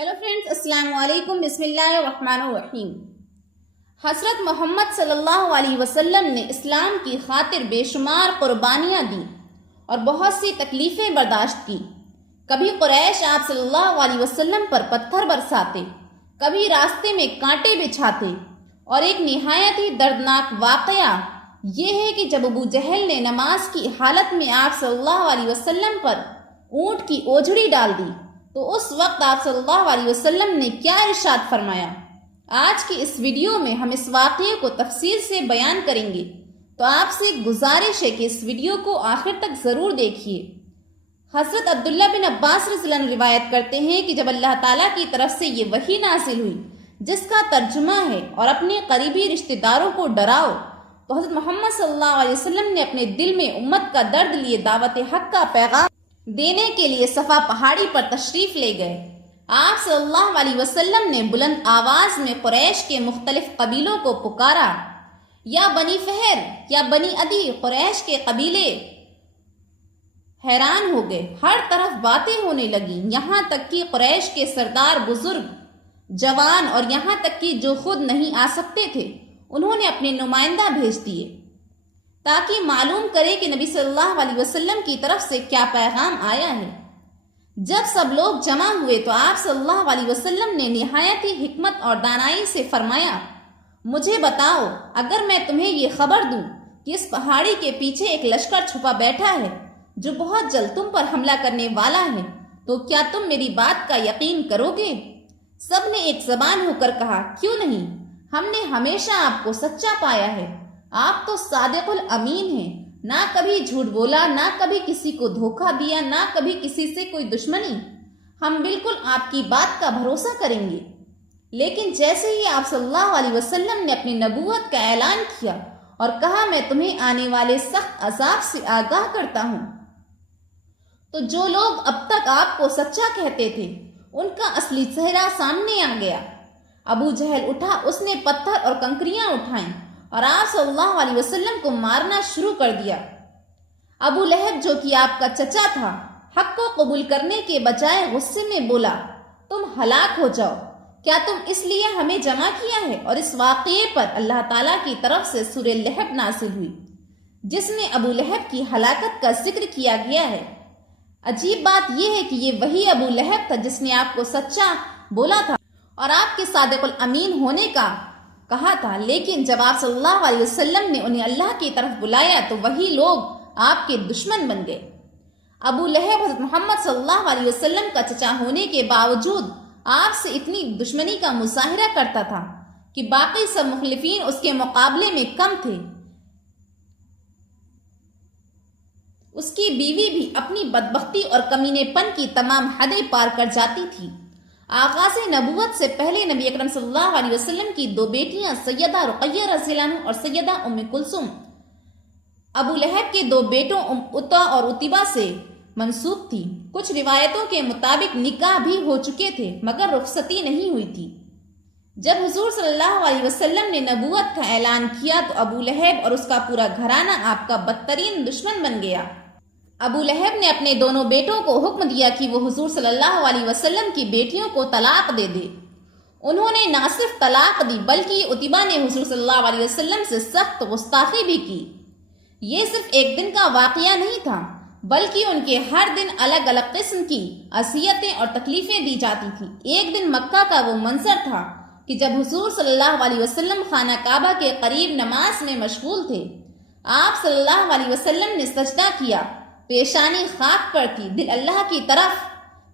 Hello friends, अस्सलाम वालेकुम। बिस्मिल्लाहिर्रहमानिर्रहीम। हज़रत मोहम्मद सल्लल्लाहु अलैहि वसल्लम ने इस्लाम की खातिर बेशुमार कुर्बानियाँ दी और बहुत सी तकलीफ़ें बर्दाश्त की। कभी कुरैश आप सल्लल्लाहु अलैहि वसल्लम पर पत्थर बरसाते, कभी रास्ते में कांटे बिछाते, और एक निहायत ही दर्दनाक वाक़या ये है कि जब अबू जहल ने नमाज की हालत में आप सल्लल्लाहु अलैहि वसल्लम पर ऊँट की ओझड़ी डाल दी तो उस वक्त आप सल्लल्लाहु अलैहि वसल्लम ने क्या इरशाद फरमाया। आज की इस वीडियो में हम इस वाक़ये को तफसील से बयान करेंगे, तो आपसे गुजारिश है कि इस वीडियो को आखिर तक ज़रूर देखिए। हज़रत अब्दुल्ला बिन अब्बास रज़ियल्लाहु अन्हु रिवायत करते हैं कि जब अल्लाह ताला की तरफ से ये वही नाजिल हुई जिसका तर्जुमा है और अपने करीबी रिश्तेदारों को डराओ, तो हज़रत मोहम्मद सल्लल्लाहु अलैहि वसल्लम ने अपने दिल में उम्मत का दर्द लिए दावत हक का पैगाम देने के लिए सफ़ा पहाड़ी पर तशरीफ़ ले गए। आप सल्लल्लाहु अलैहि वसल्लम ने बुलंद आवाज़ में कुरैश के मुख्तलिफ कबीलों को पुकारा, या बनी फहर या बनी अदी। कुरैश के कबीले हैरान हो गए, हर तरफ बातें होने लगी, यहाँ तक कि कुरैश के सरदार, बुजुर्ग, जवान और यहाँ तक कि जो खुद नहीं आ सकते थे उन्होंने अपने नुमाइंदा भेज दिए ताकि मालूम करे कि नबी सल्लल्लाहु अलैहि वसल्लम की तरफ से क्या पैगाम आया है। जब सब लोग जमा हुए तो आप सल्लल्लाहु अलैहि वसल्लम ने निहायत ही हिकमत और दानाई से फरमाया, मुझे बताओ, अगर मैं तुम्हें ये खबर दूं कि इस पहाड़ी के पीछे एक लश्कर छुपा बैठा है जो बहुत जल्द तुम पर हमला करने वाला है, तो क्या तुम मेरी बात का यकीन करोगे? सब ने एक जबान होकर कहा, क्यों नहीं, हमने हमेशा आपको सच्चा पाया है। आप तो सादिकुल अमीन हैं, ना कभी झूठ बोला, ना कभी किसी को धोखा दिया, ना कभी किसी से कोई दुश्मनी। हम बिल्कुल आपकी बात का भरोसा करेंगे। लेकिन जैसे ही आप सल्लल्लाहु अलैहि वसल्लम ने अपनी नबूवत का ऐलान किया और कहा, मैं तुम्हें आने वाले सख्त अजाब से आगाह करता हूँ, तो जो लोग अब तक आपको सच्चा कहते थे उनका असली चेहरा सामने आ गया। अबू जहल उठा, उसने पत्थर और कंकरियां उठाईं और आप सल्लल्लाहु अलैहि वसल्लम को मारना शुरू कर दिया। अबू लहब, जो कि आपका चचा था, हक को कबूल करने के बजाय गुस्से में बोला, तुम हलाक हो जाओ, क्या तुम इसलिए हमें जमा किया है? और इस वाक़ये पर अल्लाह ताला की तरफ से सूरह लहब नाज़िल हुई जिसमें अबू लहब की हलाकत का जिक्र किया गया है। अजीब बात यह है कि ये वही अबू लहब था जिसने आपको सच्चा बोला था और आपके सादिकुल अमीन होने का कहा था, लेकिन जब आप सल्लल्लाहु अलैहि वसल्लम ने उन्हें अल्लाह की तरफ बुलाया तो वही लोग आपके दुश्मन बन गए। अबू लहब हज़रत मोहम्मद सल्लल्लाहु अलैहि वसल्लम का चचा होने के बावजूद आपसे इतनी दुश्मनी का मुजाहिरा करता था कि बाकी सब मुखलिफीन उसके मुकाबले में कम थे। उसकी बीवी भी अपनी बदबख्ती और कमीनेपन की तमाम हदें पार कर जाती थी। आगाज़ नबूवत से पहले नबी अकरम सल्लल्लाहु अलैहि वसल्लम की दो बेटियां सैयदा रुक़य्या रज़ियल्लाहु अन्हा और सैयदा उम्मे कुलसूम अबू लहब के दो बेटों उता और उतिबा से मंसूब थी। कुछ रिवायतों के मुताबिक निकाह भी हो चुके थे मगर रुखसती नहीं हुई थी। जब हुजूर सल्लल्लाहु अलैहि वसल्लम ने नबूवत का ऐलान किया तो अबू लहब और उसका पूरा घराना आपका बदतरीन दुश्मन बन गया। अबू लहब ने अपने दोनों बेटों को हुक्म दिया कि वो हुजूर सल्लल्लाहु अलैहि वसल्लम की बेटियों को तलाक दे दे। उन्होंने ना सिर्फ तलाक दी बल्कि उतिबा ने हुजूर सल्लल्लाहु अलैहि वसल्लम से सख्त गुस्ताखी भी की। ये सिर्फ एक दिन का वाक़या नहीं था बल्कि उनके हर दिन अलग अलग किस्म की असियतें और तकलीफें दी जाती थी। एक दिन मक्का का वो मंजर था कि जब हुजूर सल्लल्लाहु अलैहि वसल्लम खाना काबा के करीब नमाज में मशगूल थे। आप सल्लल्लाहु अलैहि वसल्लम ने सजदा किया, पेशानी खाक पर थी, दिल अल्लाह की तरफ,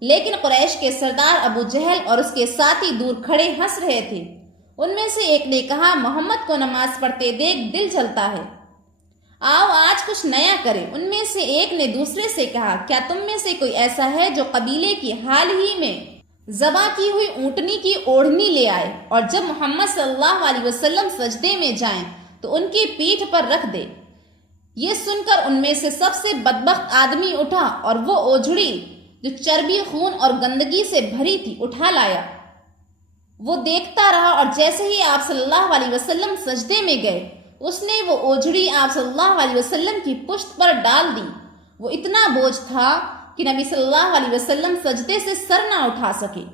लेकिन कुरैश के सरदार अबू जहल और उसके साथी दूर खड़े हंस रहे थे। उनमें से एक ने कहा, मोहम्मद को नमाज पढ़ते देख दिल जलता है, आओ आज कुछ नया करें। उनमें से एक ने दूसरे से कहा, क्या तुम में से कोई ऐसा है जो कबीले की हाल ही में ज़बा की हुई ऊँटनी की ओढ़नी ले आए और जब मोहम्मद सल्लल्लाहु अलैहि वसल्लम सजदे में जाएं तो उनकी पीठ पर रख दे। ये सुनकर उनमें से सबसे बदबख्त आदमी उठा और वो ओझड़ी जो चर्बी, खून और गंदगी से भरी थी उठा लाया। वो देखता रहा और जैसे ही आप सल्लल्लाहु अलैहि वसल्लम सजदे में गए उसने वो ओझड़ी आप सल्लल्लाहु अलैहि वसल्लम की पुश्त पर डाल दी। वो इतना बोझ था कि नबी सल्लल्लाहु अलैहि वसल्लम सजदे से सर ना उठा सके।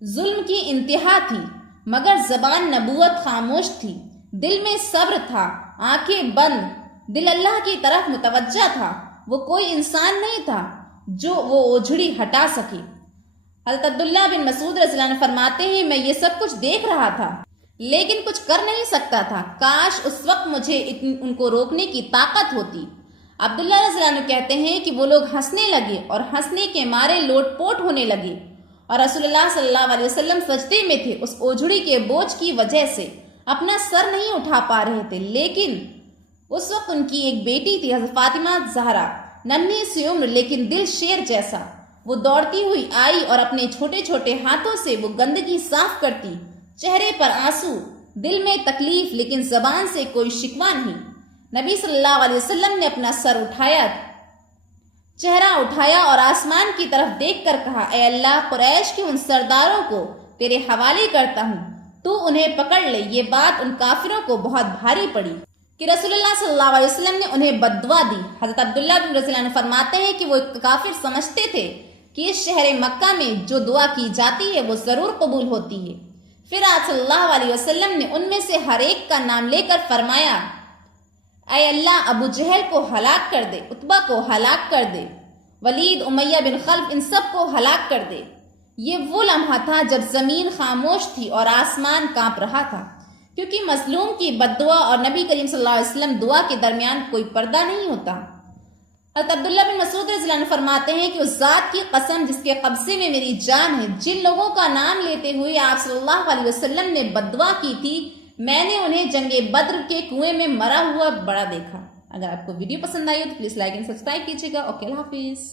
ظلم کی انتہا تھی مگر زبان نبوت خاموش تھی، دل میں صبر تھا، آنکھیں بند، دل اللہ کی طرف متوجہ تھا۔ وہ کوئی انسان نہیں تھا جو وہ اوجھڑی ہٹا سکے۔ حضرت عبداللہ بن مسعود رضی اللہ عنہ فرماتے ہیں میں یہ سب کچھ دیکھ رہا تھا لیکن کچھ کر نہیں سکتا تھا، کاش اس وقت مجھے ان کو روکنے کی طاقت ہوتی۔ عبداللہ رضی اللہ عنہ کہتے ہیں کہ وہ لوگ ہنسنے لگے اور ہنسنے کے مارے لوٹ پوٹ ہونے لگے اور رسول اللہ صلی اللہ علیہ وسلم سجدے میں تھے، اس اوجھڑی کے بوجھ کی وجہ سے اپنا سر نہیں اٹھا پا رہے تھے۔ لیکن اس وقت ان کی ایک بیٹی تھی حضرت فاطمہ زہرا، ننھی سی عمر لیکن دل شیر جیسا۔ وہ دوڑتی ہوئی آئی اور اپنے چھوٹے چھوٹے ہاتھوں سے وہ گندگی صاف کرتی، چہرے پر آنسو، دل میں تکلیف لیکن زبان سے کوئی شکوہ نہیں۔ نبی صلی اللہ علیہ وسلم نے اپنا چہرہ اٹھایا اور آسمان کی طرف دیکھ کر کہا، اے اللہ، قریش کے ان سرداروں کو تیرے حوالے کرتا ہوں، تو انہیں پکڑ لے۔ یہ بات ان کافروں کو بہت بھاری پڑی کہ رسول اللہ صلی اللہ علیہ وسلم نے انہیں بد دعا دی۔ حضرت عبداللہ بن رضی اللہ عنہ فرماتے ہیں کہ وہ کافر سمجھتے تھے کہ اس شہر مکہ میں جو دعا کی جاتی ہے وہ ضرور قبول ہوتی ہے۔ پھر آپ صلی اللہ علیہ وسلم نے ان میں سے ہر ایک کا نام لے کر فرمایا، اے اللہ، ابو جہل کو ہلاک کر دے، عتبہ کو ہلاک کر دے، ولید، امیہ بن خلف، ان سب کو ہلاک کر دے۔ یہ وہ لمحہ تھا جب زمین خاموش تھی اور آسمان کانپ رہا تھا، کیونکہ مظلوم کی بد دعا اور نبی کریم صلی اللہ علیہ وسلم دعا کے درمیان کوئی پردہ نہیں ہوتا۔ حضرت عبداللہ بن مسعود رضی اللہ عنہ فرماتے ہیں کہ اس ذات کی قسم جس کے قبضے میں میری جان ہے، جن لوگوں کا نام لیتے ہوئے آپ صلی اللہ علیہ وسلم نے بد دعا کی تھی، میں نے انہیں جنگ بدر کے کنویں میں مرا ہوا بڑا دیکھا۔ اگر آپ کو ویڈیو پسند آئی ہو تو پلیز لائک اینڈ سبسکرائب کیجیے گا۔ اوکے، اللہ حافظ۔